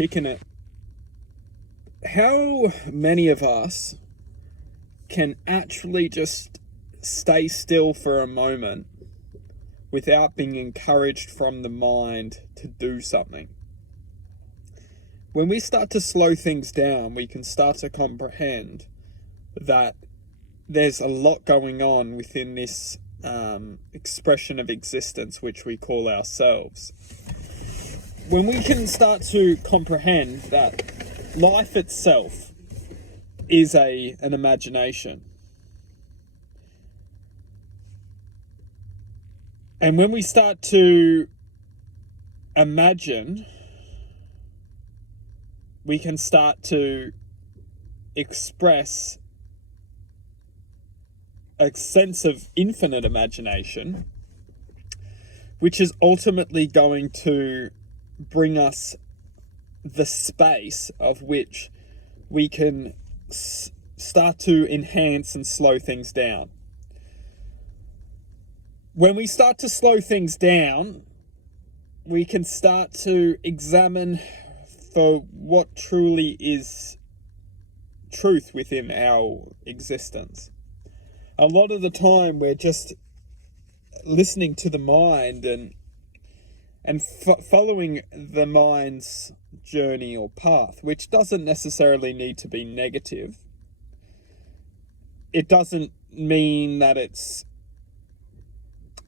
Kicking It. How many of us can actually just stay still for a moment without being encouraged from the mind to do something? When we start to slow things down, we can start to comprehend that there's a lot going on within this expression of existence which we call ourselves. When we can start to comprehend that life itself is an imagination, and when we start to imagine, we can start to express a sense of infinite imagination, which is ultimately going to bring us the space of which we can start to enhance and slow things down. When we start to slow things down, we can start to examine for what truly is truth within our existence. A lot of the time we're just listening to the mind and following the mind's journey or path, which doesn't necessarily need to be negative. It doesn't mean that it's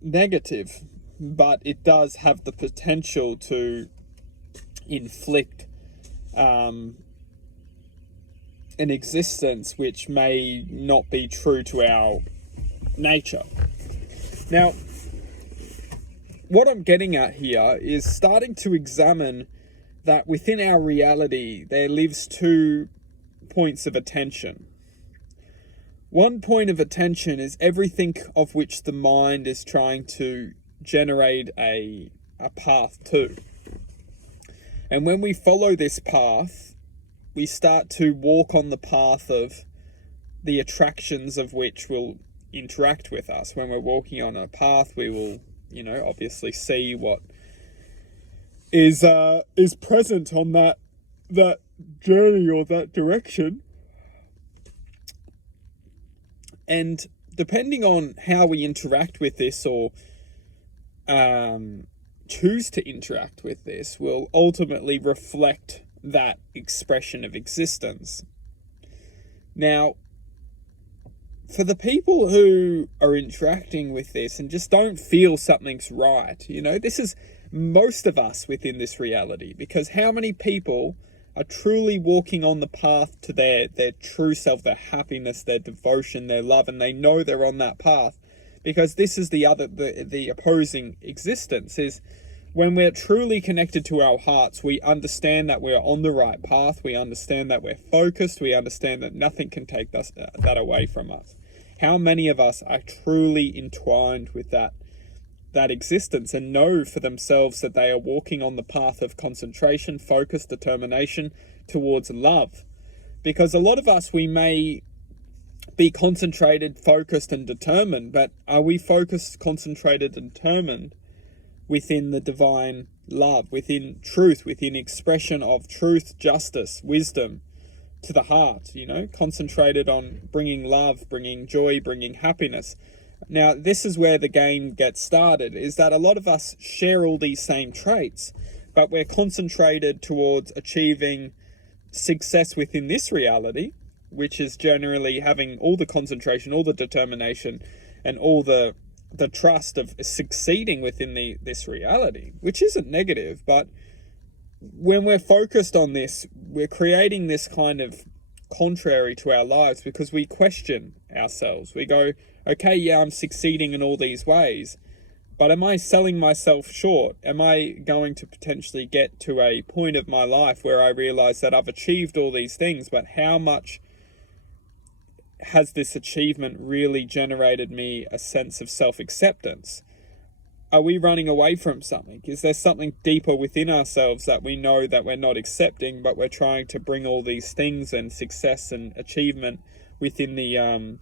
negative, but it does have the potential to inflict an existence which may not be true to our nature. Now, what I'm getting at here is starting to examine that within our reality there lives 2 points of attention. One point of attention is everything of which the mind is trying to generate a path to. And when we follow this path, we start to walk on the path of the attractions of which will interact with us. When we're walking on a path, we will, obviously see what is present on that journey or that direction. And depending on how we interact with this or choose to interact with this will ultimately reflect that expression of existence. Now, for the people who are interacting with this and just don't feel something's right, this is most of us within this reality, because how many people are truly walking on the path to their true self, their happiness, their devotion, their love, and they know they're on that path? Because this is the opposing existence, is when we're truly connected to our hearts, we understand that we're on the right path, we understand that we're focused, we understand that nothing can take that away from us. How many of us are truly entwined with that existence and know for themselves that they are walking on the path of concentration, focus, determination towards love? Because a lot of us, we may be concentrated, focused, and determined, but are we focused, concentrated, and determined within the divine love, within truth, within expression of truth, justice, wisdom to the heart, concentrated on bringing love, bringing joy, bringing happiness? Now, this is where the game gets started, is that a lot of us share all these same traits, but we're concentrated towards achieving success within this reality, which is generally having all the concentration, all the determination, and all the trust of succeeding within this reality, which isn't negative. But when we're focused on this, we're creating this kind of contrary to our lives, because we question ourselves. We go, okay, yeah, I'm succeeding in all these ways, but am I selling myself short? Am I going to potentially get to a point of my life where I realize that I've achieved all these things, but how much has this achievement really generated me a sense of self-acceptance? Are we running away from something? Is there something deeper within ourselves that we know that we're not accepting, but we're trying to bring all these things and success and achievement within the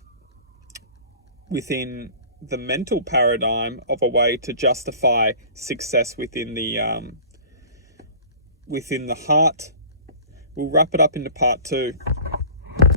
mental paradigm of a way to justify success within the heart We'll wrap it up into part 2.